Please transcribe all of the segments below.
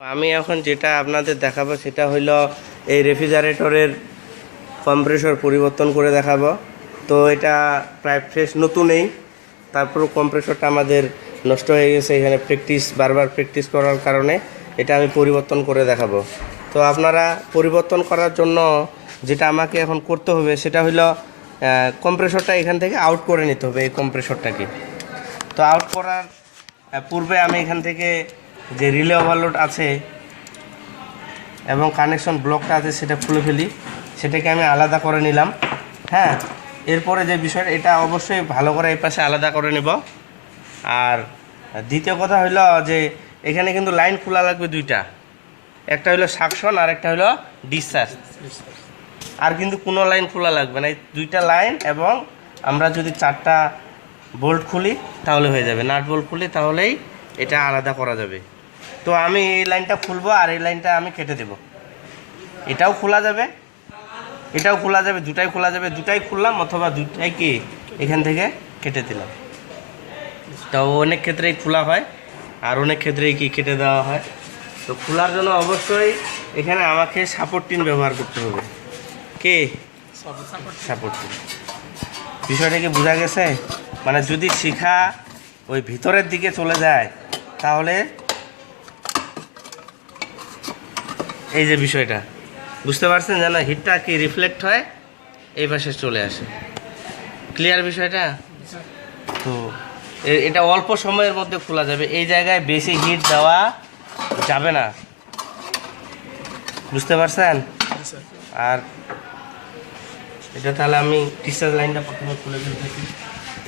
আমি এখন যেটা আপনাদের দেখাবো সেটা হলো এই রেফ্রিজারেটরের কম্প্রেসর পরিবর্তন করে দেখাবো। তো এটা প্রায় ফ্রেশ নতুনই, তারপর কম্প্রেসরটা আমাদের নষ্ট হয়ে গেছে, এখানে বারবার প্র্যাকটিস করার কারণে এটা আমি পরিবর্তন করে দেখাবো। তো আপনারা পরিবর্তন করার জন্য যেটা আমাকে এখন করতে হবে সেটা হলো কম্প্রেসরটা এখান থেকে আউট করে নিতে হবে, এই কম্প্রেসরটাকে। তো আউট করার পূর্বে আমি এখান থেকে যে রিলে ওভারলোড আছে এবং কানেকশন ব্লকটা আছে সেটা খুলে ফেলি, সেটাকে আমি আলাদা করে নিলাম। হ্যাঁ, এরপরে যে বিষয়টা, এটা অবশ্যই ভালো করে এই পাশে আলাদা করে নেব। আর দ্বিতীয় কথা হলো যে এখানে কিন্তু লাইন খোলা লাগবে দুইটা, একটা হলো সাকশন আর একটা হলো ডিসচার্জ। আর কিন্তু কোনো লাইন খোলা লাগবে না, এই দুইটা লাইন। এবং আমরা যদি 4টা বোল্ট খুলি তাহলে হয়ে যাবে, নাট বোল্ট খুলি তাহলেই এটা আলাদা করা যাবে। তো আমি এই লাইনটা খুলবো আর এই লাইনটা আমি কেটে দেব। এটাও খোলা যাবে, এটাও খোলা যাবে, দুটাই খোলা যাবে। দুটাই খুললাম অথবা দুটাই কি এখান থেকে কেটে দিলাম। তো অনেক ক্ষেত্রেই খোলা হয় আর অনেক ক্ষেত্রেই কি কেটে দেওয়া হয়। তো খোলার জন্য অবশ্যই এখানে আমাকে সাপোর্ট টিন ব্যবহার করতে হবে। কে সাপোর্ট টিন, বিষয়টা কি বোঝা গেছে? মানে যদি শিখা ওই ভিতরের দিকে চলে যায় তাহলে এই যে বিষয়টা বুঝতে পারছেন, যেন হিটটা কি রিফ্লেক্ট হয় এই পাশে চলে আসে। ক্লিয়ার বিষয়টা? তো এটা অল্প সময়ের মধ্যে খোলা যাবে, এই জায়গায় বেশি হিট দেওয়া যাবে না, বুঝতে পারছেন? আর এটা তাহলে আমি ডিসচার্জ লাইনটা প্রথমে খুলে ফেলতেছি।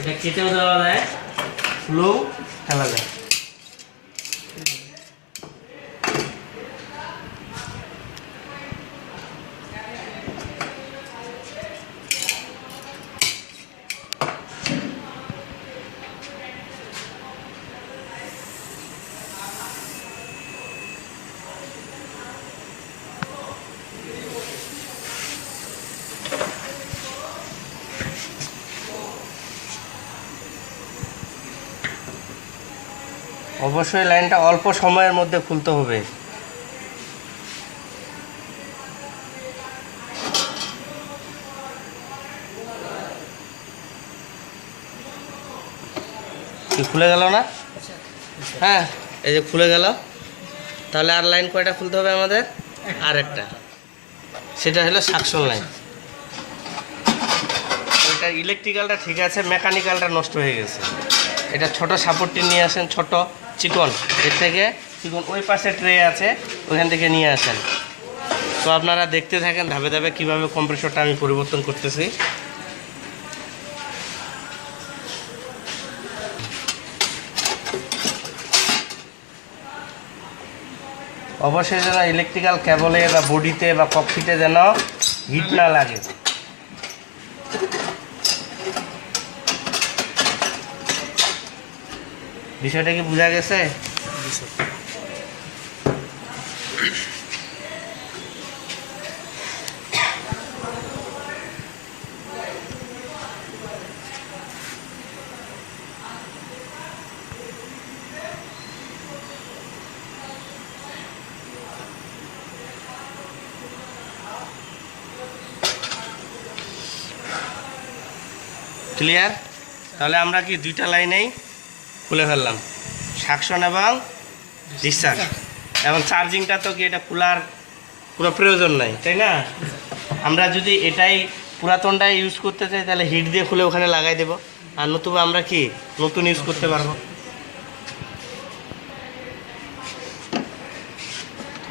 এটা কেটেও দেওয়া যায়, খুলেও ফেলা যায়। অবশ্যই লাইনটা অল্প সময়ের মধ্যে খুলতে হবে। কি খুলে গেল না? হ্যাঁ, এই যে খুলে গেল। তাহলে আর লাইন কয়টা খুলতে হবে আমাদের? আর একটা, সেটা হলো সাকশন লাইন। ওইটা ইলেকট্রিক্যালটা ঠিক আছে, মেকানিক্যালটা নষ্ট হয়ে গেছে। এটা ছোট সাপোর্টটি নিয়ে আসেন, ছোট চিকন, এর থেকে চিকন ওই পাশে ট্রে আছে ওইখান থেকে নিয়ে আসেন। তো আপনারা দেখতে থাকেন ধাপে ধাপে কীভাবে কম্প্রেসরটা আমি পরিবর্তন করতেছি। অবশ্যই যেন ইলেকট্রিক্যাল কেবলে বা বডিতে বা ককপিটে যেন হিট না লাগে। বিষয়টা কি বোঝা গেছে? ক্লিয়ার? তাহলে আমরা কি দুইটা লাইনেই খুলে ফেললাম, সাকশন এবং ডিসচার্জ। এবং চার্জিংটা তো কি এটা খোলার কোনো প্রয়োজন নাই, তাই না? আমরা যদি এটাই পুরাতনটাই ইউজ করতে চাই তাহলে হিট দিয়ে খুলে ওখানে লাগাই দেব, আর নতুবা আমরা কি নতুন ইউজ করতে পারবো।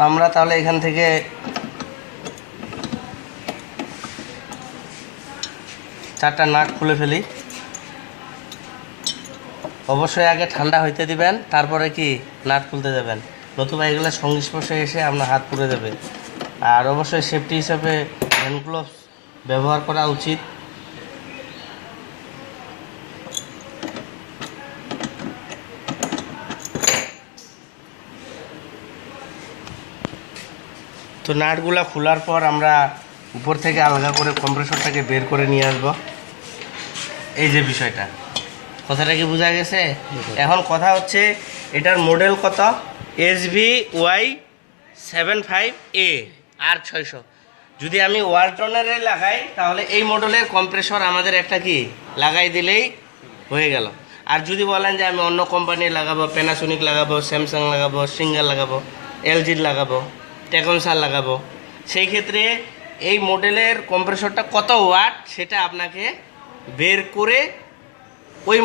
আমরা তাহলে এখান থেকে চারটা নাট খুলে ফেলি। অবশ্যই আগে ঠান্ডা হইতে দিবেন, তারপরে কি নাট খুলতে যাবেন, নতুবা এগুলো সংস্পর্শে এসে আপনার হাত পুড়ে যাবে। আর অবশ্যই সেফটি হিসাবে হ্যান্ড গ্লোভস ব্যবহার করা উচিত। তো নাটগুলো খোলার পর আমরা উপর থেকে আলগা করে কম্প্রেসরটাকে বের করে নিয়ে আসবো। এই যে বিষয়টা, কথাটা কি বোঝা গেছে? এখন কথা হচ্ছে এটার মডেল কত? SVY 75A R600। যদি আমি ওয়ালটনের লাগাই তাহলে এই মডেলের কম্প্রেসর আমাদের একটা কি লাগাই দিলেই হয়ে গেল। আর যদি বলেন যে আমি অন্য কোম্পানির লাগাবো, প্যানাসোনিক লাগাবো, স্যামসাং লাগাবো, সিঙ্গার লাগাবো, এলজির লাগাবো, টেকনসার লাগাবো, সেই ক্ষেত্রে এই মডেলের কম্প্রেসরটা কত ওয়াট সেটা আপনাকে বের করে ওই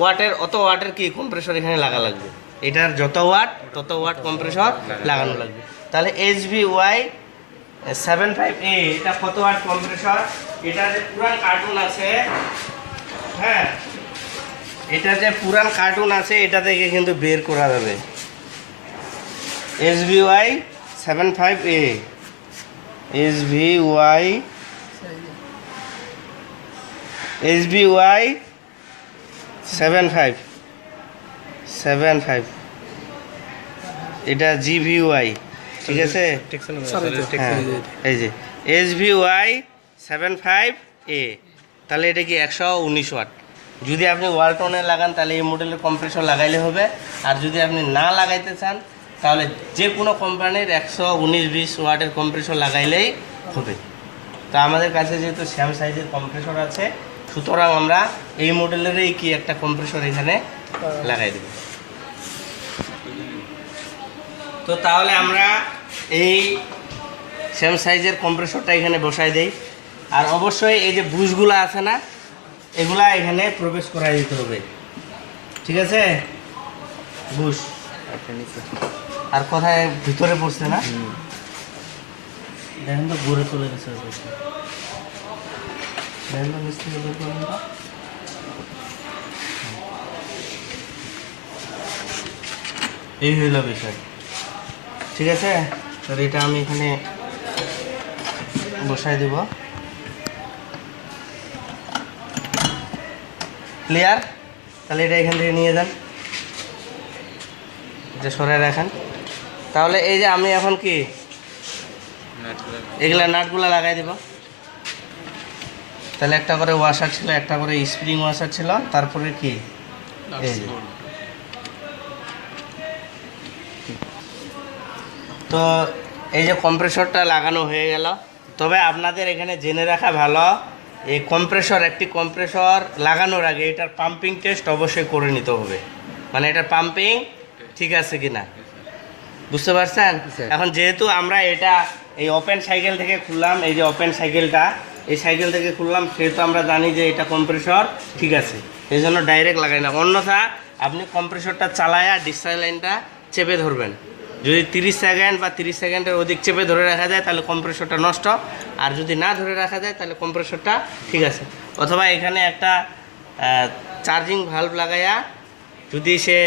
ওয়াটের অত ওয়াটের কি কম্প্রেসর এখানে লাগা লাগবে। এটার যত ওয়াট তত ওয়াট কম্প্রেসর লাগানো লাগবে। তাহলে HBY 75A এটা কত ওয়াট কম্প্রেসর? এটা যে পুরান কার্টুন আছে, হ্যাঁ, এটা যে পুরান কার্টুন আছে এটা থেকে কিন্তু বের করা যাবে। HBY 75A, HBY 75 এটা GVY, ঠিক আছে? হ্যাঁ, এই যে HBY 75A, তাহলে এটা কি 119 ওয়াট। যদি আপনি ওয়ালটনে লাগান তাহলে এই মডেলের কম্প্রেসর লাগাইলে হবে। আর যদি আপনি না লাগাইতে চান তাহলে যে কোনো কোম্পানির 119-20 ওয়াটের কম্প্রেসর লাগাইলেই হবে। তো আমাদের কাছে যেহেতু স্যাম সাইজের কম্প্রেসর আছে, সুতরাং আমরা এই মডেলেরই কি একটা কম্প্রেসর এখানে লাগাই দেব। তো তাহলে আমরা এই স্যাম সাইজের কম্প্রেসরটা এখানে বসাই দেই। আর অবশ্যই এই যে বুশগুলো আছে না, এগুলা এখানে প্রবেশ করাই দিতে হবে, ঠিক আছে? বুশ আর কোথায় ভিতরে পড়ছে না, দেখেন তো ঘুরে চলে গেছে। এই হইল বিষয়, ঠিক আছে? তাহলে এটা আমি এখানে বসাই দেব। ক্লিয়ার? তাহলে এটা এখান থেকে নিয়ে যান, এটা সরাই রাখেন। তাহলে এই যে আমি এখন কি এগুলা নাটগুলা লাগাই দেব। তাহলে একটা করে ওয়াশার ছিল, একটা করে স্প্রিং ওয়াশার ছিল, তারপরে কি এই যে। তো এই যে কম্প্রেসরটা লাগানো হয়ে গেল। তবে আপনাদের এখানে জেনে রাখা ভালো, এই কম্প্রেসর, একটি কম্প্রেসর লাগানোর আগে এটার পাম্পিং টেস্ট অবশ্যই করে নিতে হবে। মানে এটার পাম্পিং ঠিক আছে কিনা, বুঝতে পারছেন? এখন যেহেতু আমরা এটা এই ওপেন সাইকেল থেকে খুললাম, এই যে ওপেন সাইকেলটা, এই সাইকেল থেকে খুললাম, সেহেতু আমরা জানি যে এটা কম্প্রেসর ঠিক আছে, এই জন্য ডাইরেক্ট লাগাই না। অন্যথা আপনি কম্প্রেসরটা চালায়া ডিসচার্জ লাইনটা চেপে ধরবেন। যদি 30 সেকেন্ড বা 30 সেকেন্ডের অধিক চেপে ধরে রাখা যায় তাহলে কম্প্রেসরটা নষ্ট, আর যদি না ধরে রাখা যায় তাহলে কম্প্রেসরটা ঠিক আছে। অথবা এখানে একটা চার্জিং ভাল্ব লাগাইয়া যদি সে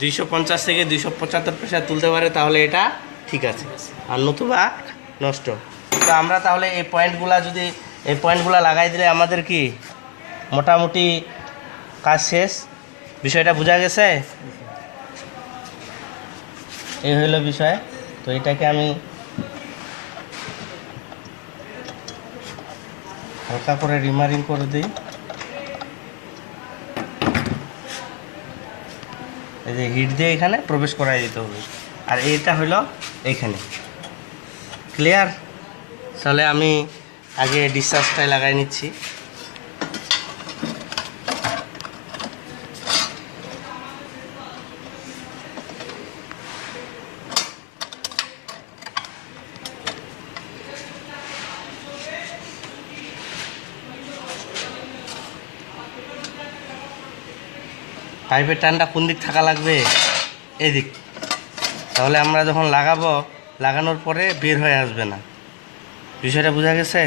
250 থেকে 275 প্রেসার তুলতে পারে তাহলে এটা ঠিক আছে, আর নতুবা নষ্ট। তো আমরা তাহলে এই পয়েন্টগুলো লাগাই দিলে আমাদের কি মোটামুটি কাজ শেষ। বিষয়টা বোঝা গেছে? এই হইল বিষয়। তো এটাকে আমি হালকা করে রিমারিং করে দিই। এই যে হিট দিয়ে এখানে প্রবেশ করাই দিতে হবে, আর এইটা হইল এইখানে। ক্লিয়ার? তাহলে আমি আগে ডিসচার্জটাই লাগাই নিচ্ছি। পাইপের টানটা কোন দিক থাকা লাগবে? এই দিক। তাহলে আমরা যখন লাগাবো, লাগানোর পরে বের হয়ে আসবে না। বিষয়টা বোঝা গেছে?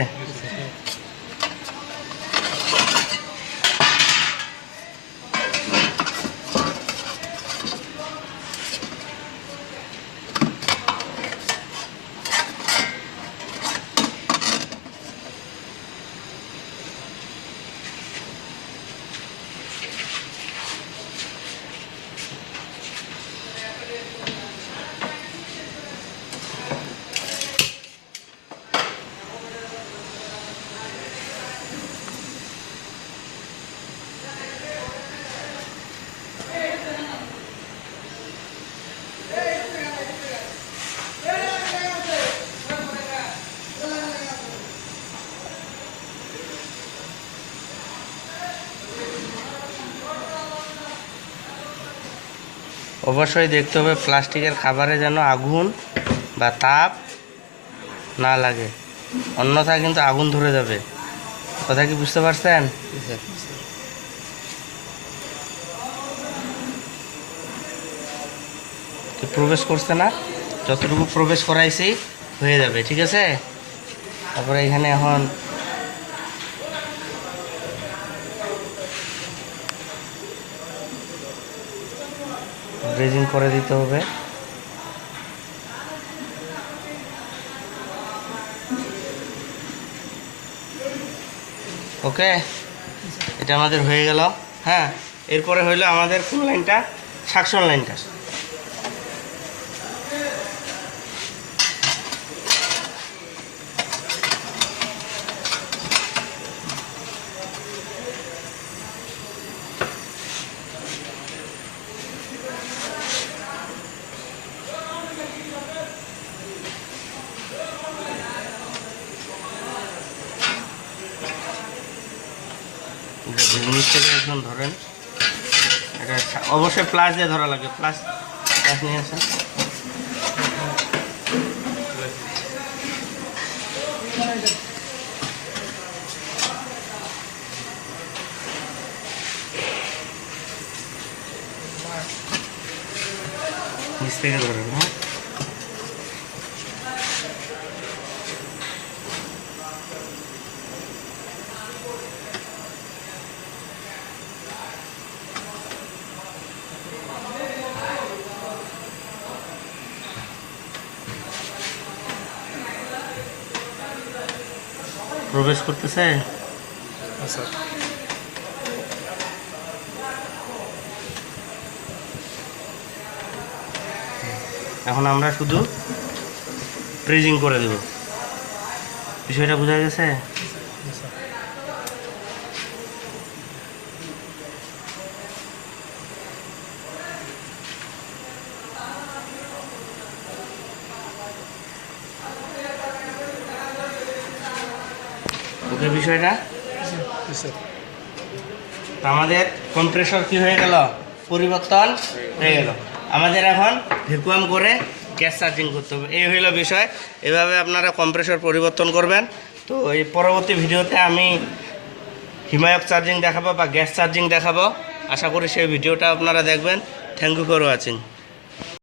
অবশ্যই দেখতে হবে প্লাস্টিকের খাবারে যেন আগুন বা তাপ না লাগে, অন্যথায় কিন্তু আগুন ধরে যাবে। কথা কি বুঝতে পারছেন? কি প্রবেশ করছে না? যতটুকু প্রবেশ করাইছি হয়ে যাবে, ঠিক আছে। তারপরে এখানে এখন ব্রেজিং করে দিতে হবে। ওকে, এটা আমাদের হয়ে গেল। হ্যাঁ, এরপরে হইলো আমাদের কোন লাইনটা? সাকশন লাইনটা। নিচ থেকে একদম ধরেন, এটা অবশ্যই প্লাস দিয়ে ধরা লাগে। প্লাস প্লাস নিয়ে আসেন। নিচ থেকে ধরেন। হ্যাঁ, প্রবেশ করতেছে। এখন আমরা শুধু ব্রেজিং করে দেব। বিষয়টা বোঝা গেছে? ওকে, বিষয়টা আমাদের কম্প্রেসর কি হয়ে গেল? পরিবর্তন হয়ে গেল। আমাদের এখন ভ্যাকুয়াম করে গ্যাস চার্জিং করতে হবে। এই হইল বিষয়। এভাবে আপনারা কম্প্রেসর পরিবর্তন করবেন। তো এই পরবর্তী ভিডিওতে আমি হিমায়ক চার্জিং দেখাবো বা গ্যাস চার্জিং দেখাবো। আশা করি সেই ভিডিওটা আপনারা দেখবেন। Thank you for watching.